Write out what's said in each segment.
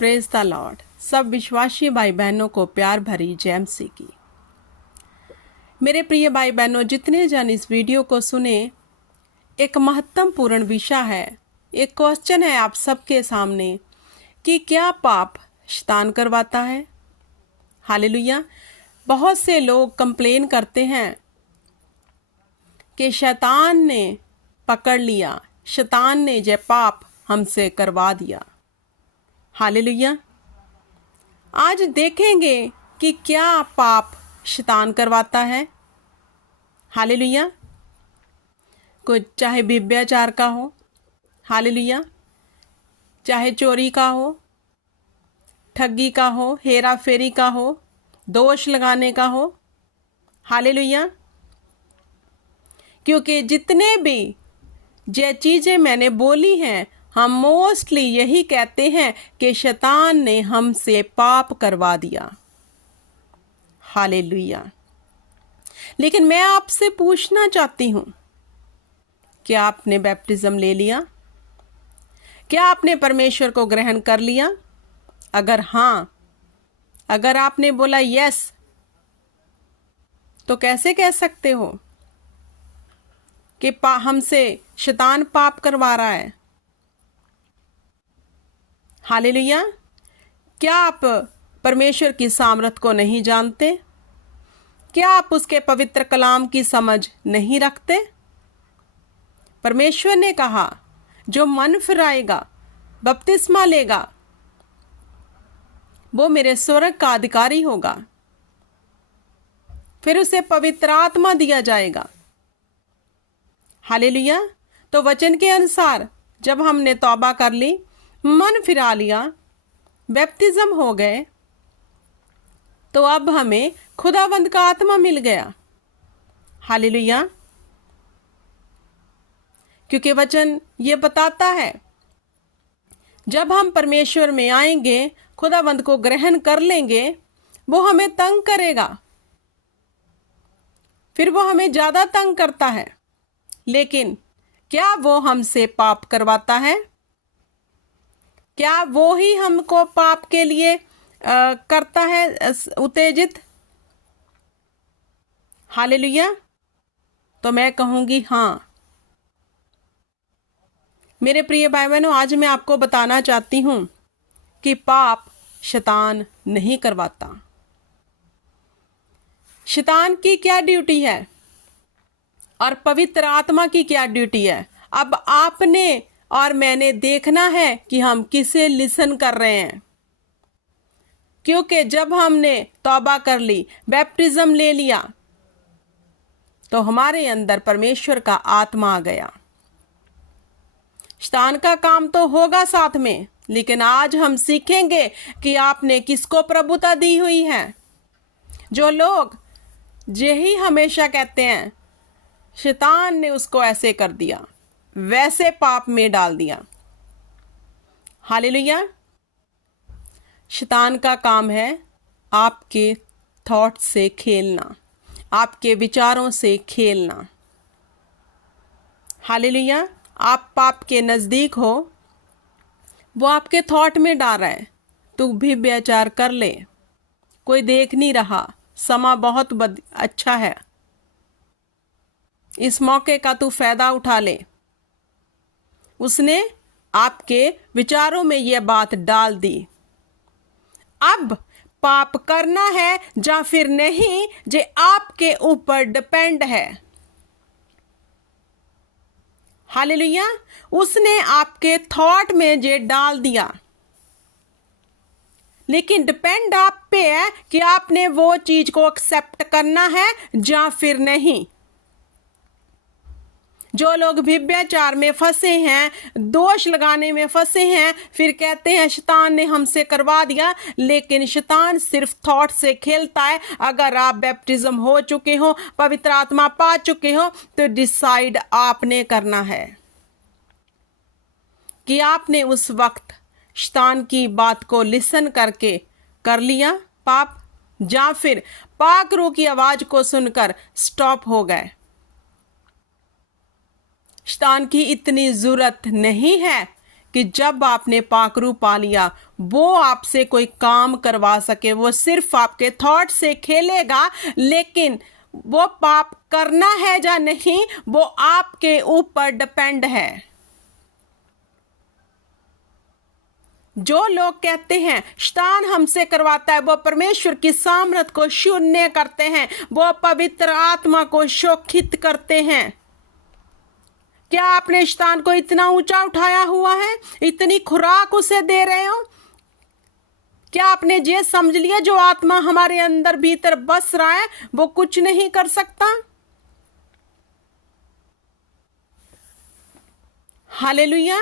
Praise the Lord. सब विश्वासी भाई बहनों को प्यार भरी जय मसीह की। मेरे प्रिय भाई बहनों, जितने जन इस वीडियो को सुने, एक महत्वपूर्ण विषय है, एक क्वेश्चन है आप सबके सामने कि क्या पाप शैतान करवाता है। हालेलुया। बहुत से लोग कंप्लेन करते हैं कि शैतान ने पकड़ लिया, शैतान ने ये पाप हमसे करवा दिया। हालेलुया। आज देखेंगे कि क्या पाप शैतान करवाता है। हालेलुया। कोई चाहे व्यभिचार का हो, हालेलुया, चाहे चोरी का हो, ठगी का हो, हेरा फेरी का हो, दोष लगाने का हो। हालेलुया। क्योंकि जितने भी ये चीज़ें मैंने बोली हैं, हम मोस्टली यही कहते हैं कि शैतान ने हमसे पाप करवा दिया। हालेलुया। लेकिन मैं आपसे पूछना चाहती हूँ, क्या आपने बैप्टिज्म ले लिया? क्या आपने परमेश्वर को ग्रहण कर लिया? अगर हाँ, अगर आपने बोला यस, तो कैसे कह सकते हो कि हमसे शैतान पाप करवा रहा है? हालेलुया। क्या आप परमेश्वर की सामर्थ को नहीं जानते? क्या आप उसके पवित्र कलाम की समझ नहीं रखते? परमेश्वर ने कहा, जो मन फिराएगा, बपतिस्मा लेगा, वो मेरे स्वर्ग का अधिकारी होगा, फिर उसे पवित्र आत्मा दिया जाएगा। हालेलुया। तो वचन के अनुसार जब हमने तौबा कर ली, मन फिरा लिया, बैप्टिज्म हो गए, तो अब हमें खुदावंद का आत्मा मिल गया। हालेलुया। क्योंकि वचन ये बताता है, जब हम परमेश्वर में आएंगे, खुदावंद को ग्रहण कर लेंगे, वो हमें तंग करेगा, फिर वो हमें ज्यादा तंग करता है। लेकिन क्या वो हमसे पाप करवाता है? क्या वो ही हमको पाप के लिए करता है उत्तेजित? हालेलुया। तो मैं कहूंगी हाँ। मेरे प्रिय भाई बहनों, आज मैं आपको बताना चाहती हूं कि पाप शैतान नहीं करवाता। शैतान की क्या ड्यूटी है और पवित्र आत्मा की क्या ड्यूटी है? अब आपने और मैंने देखना है कि हम किसे लिसन कर रहे हैं। क्योंकि जब हमने तौबा कर ली, बैप्टिज्म ले लिया, तो हमारे अंदर परमेश्वर का आत्मा आ गया। शैतान का काम तो होगा साथ में, लेकिन आज हम सीखेंगे कि आपने किसको प्रभुता दी हुई है। जो लोग यही हमेशा कहते हैं, शैतान ने उसको ऐसे कर दिया, वैसे पाप में डाल दिया। हालेलुया। शैतान का काम है आपके थॉट से खेलना, आपके विचारों से खेलना। हालेलुया। आप पाप के नजदीक हो, वो आपके थॉट में डाल रहा है, तू भी व्यभिचार कर ले, कोई देख नहीं रहा, समा बहुत अच्छा है, इस मौके का तू फायदा उठा ले। उसने आपके विचारों में यह बात डाल दी। अब पाप करना है या फिर नहीं, जे आपके ऊपर डिपेंड है। हालेलुया। उसने आपके थॉट में जे डाल दिया, लेकिन डिपेंड आप पे है कि आपने वो चीज को एक्सेप्ट करना है या फिर नहीं। जो लोग व्यभिचार में फंसे हैं, दोष लगाने में फंसे हैं, फिर कहते हैं शैतान ने हमसे करवा दिया, लेकिन शैतान सिर्फ थॉट से खेलता है। अगर आप बैप्टिज्म हो चुके हो, पवित्र आत्मा पा चुके हो, तो डिसाइड आपने करना है कि आपने उस वक्त शैतान की बात को लिसन करके कर लिया पाप, या फिर पाक रूह की आवाज को सुनकर स्टॉप हो गए। शैतान की इतनी जरूरत नहीं है कि जब आपने पाखरू पा लिया वो आपसे कोई काम करवा सके। वो सिर्फ आपके थॉट से खेलेगा, लेकिन वो पाप करना है या नहीं वो आपके ऊपर डिपेंड है। जो लोग कहते हैं शैतान हमसे करवाता है, वो परमेश्वर की सामर्थ को शून्य करते हैं, वो पवित्र आत्मा को शोषित करते हैं। क्या आपने शैतान को इतना ऊंचा उठाया हुआ है, इतनी खुराक उसे दे रहे हो? क्या आपने ये समझ लिया जो आत्मा हमारे अंदर भीतर बस रहा है वो कुछ नहीं कर सकता? हालेलुया।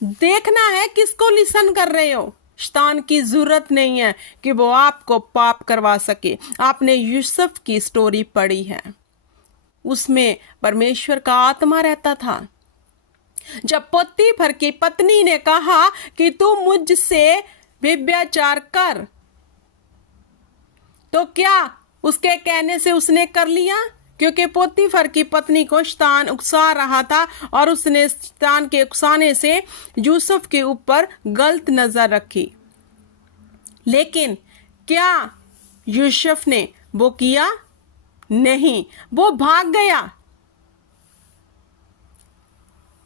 देखना है किसको लिसन कर रहे हो। शैतान की जरूरत नहीं है कि वो आपको पाप करवा सके। आपने यूसुफ की स्टोरी पढ़ी है, उसमें परमेश्वर का आत्मा रहता था। जब पोतीफर की पत्नी ने कहा कि तू मुझसे व्यभिचार कर, तो क्या उसके कहने से उसने कर लिया? क्योंकि पोतीफर की पत्नी को शैतान उकसा रहा था और उसने शैतान के उकसाने से यूसुफ के ऊपर गलत नजर रखी। लेकिन क्या यूसुफ ने वो किया? नहीं, वो भाग गया।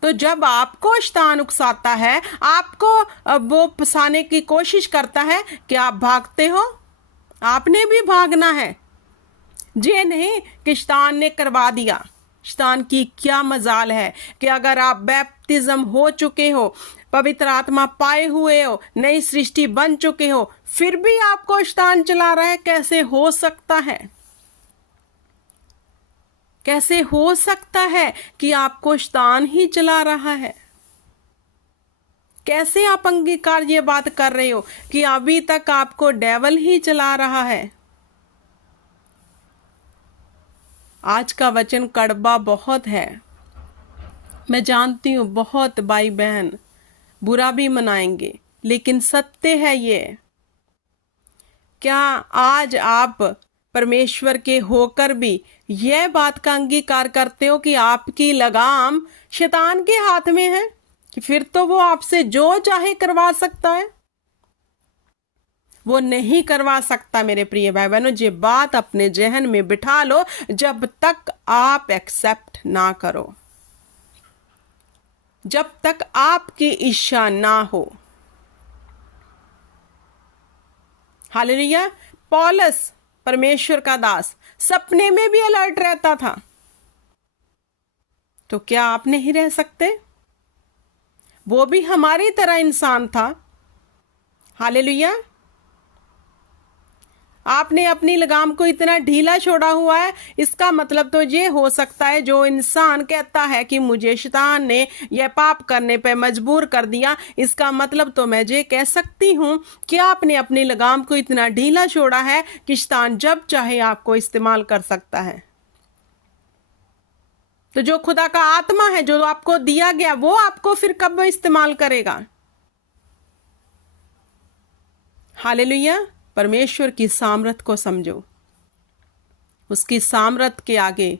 तो जब आपको शैतान उकसाता है, आपको वो फंसाने की कोशिश करता है, क्या आप भागते हो? आपने भी भागना है। ये नहीं कि शैतान ने करवा दिया। शैतान की क्या मजाल है कि अगर आप बैप्तिज्म हो चुके हो, पवित्र आत्मा पाए हुए हो, नई सृष्टि बन चुके हो, फिर भी आपको शैतान चला रहा है। कैसे हो सकता है? कैसे हो सकता है कि आपको शैतान ही चला रहा है? कैसे आप अंगीकार ये बात कर रहे हो कि अभी तक आपको डेविल ही चला रहा है? आज का वचन कड़वा बहुत है। मैं जानती हूँ बहुत भाई बहन बुरा भी मनाएंगे, लेकिन सत्य है ये। क्या आज आप परमेश्वर के होकर भी यह बात का अंगीकार करते हो कि आपकी लगाम शैतान के हाथ में है? कि फिर तो वो आपसे जो चाहे करवा सकता है। वो नहीं करवा सकता। मेरे प्रिय भाई बहनों, ये बात अपने जहन में बिठा लो जब तक आप एक्सेप्ट ना करो, जब तक आपकी इच्छा ना हो। हालेलुया। पौलुस परमेश्वर का दास सपने में भी अलर्ट रहता था, तो क्या आप नहीं रह सकते? वो भी हमारी तरह इंसान था। हालेलुया। आपने अपनी लगाम को इतना ढीला छोड़ा हुआ है, इसका मतलब तो ये हो सकता है जो इंसान कहता है कि मुझे शैतान ने यह पाप करने पे मजबूर कर दिया, इसका मतलब तो मैं ये कह सकती हूँ कि आपने अपनी लगाम को इतना ढीला छोड़ा है कि शैतान जब चाहे आपको इस्तेमाल कर सकता है। तो जो खुदा का आत्मा है जो आपको दिया गया, वो आपको फिर कब इस्तेमाल करेगा? हालेलुया। परमेश्वर की सामर्थ को समझो। उसकी सामर्थ के आगे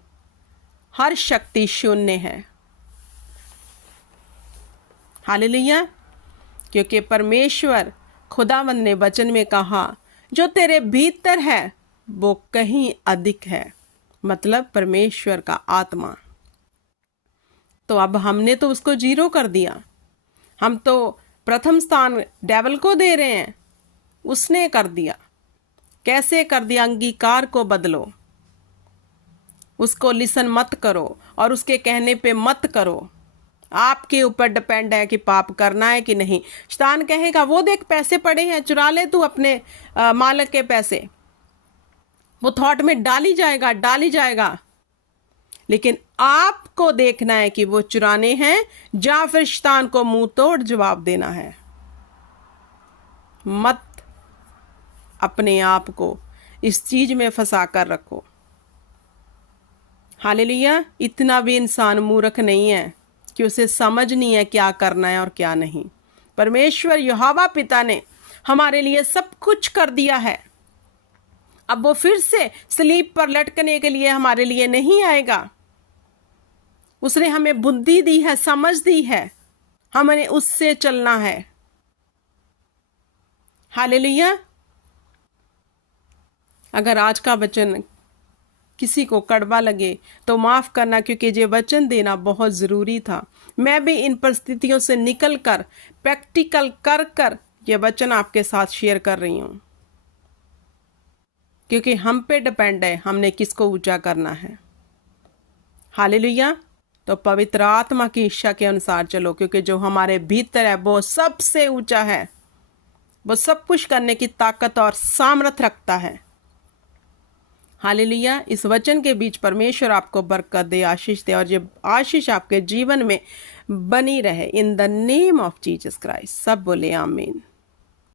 हर शक्ति शून्य है। हालेलुया। क्योंकि परमेश्वर खुदावंद ने वचन में कहा जो तेरे भीतर है वो कहीं अधिक है, मतलब परमेश्वर का आत्मा। तो अब हमने तो उसको जीरो कर दिया। हम तो प्रथम स्थान डेविल को दे रहे हैं, उसने कर दिया। कैसे कर दिया? अंगीकार को बदलो, उसको लिसन मत करो और उसके कहने पे मत करो। आपके ऊपर डिपेंड है कि पाप करना है कि नहीं। शैतान कहेगा वो देख पैसे पड़े हैं, चुरा ले तू अपने मालिक के पैसे। वो थॉट में डाली जाएगा, लेकिन आपको देखना है कि वो चुराने हैं या फिर शैतान को मुंह तोड़ जवाब देना है। मत अपने आप को इस चीज में फंसा कर रखो। हालेलुया। इतना भी इंसान मूर्ख नहीं है कि उसे समझ नहीं है क्या करना है और क्या नहीं। परमेश्वर यहोवा पिता ने हमारे लिए सब कुछ कर दिया है। अब वो फिर से स्लीप पर लटकने के लिए हमारे लिए नहीं आएगा। उसने हमें बुद्धि दी है, समझ दी है, हमें उससे चलना है। हालेलुया। अगर आज का वचन किसी को कड़वा लगे तो माफ करना, क्योंकि ये वचन देना बहुत ज़रूरी था। मैं भी इन परिस्थितियों से निकल कर प्रैक्टिकल कर कर ये वचन आपके साथ शेयर कर रही हूँ, क्योंकि हम पे डिपेंड है हमने किसको ऊंचा करना है। हालेलुया। तो पवित्र आत्मा की इच्छा के अनुसार चलो, क्योंकि जो हमारे भीतर है वो सबसे ऊंचा है, वो सब कुछ करने की ताकत और सामर्थ रखता है। हालेलुया। इस वचन के बीच परमेश्वर आपको बरकत दे, आशीष दे, और ये आशीष आपके जीवन में बनी रहे in the name of Jesus Christ. सब बोले आमीन।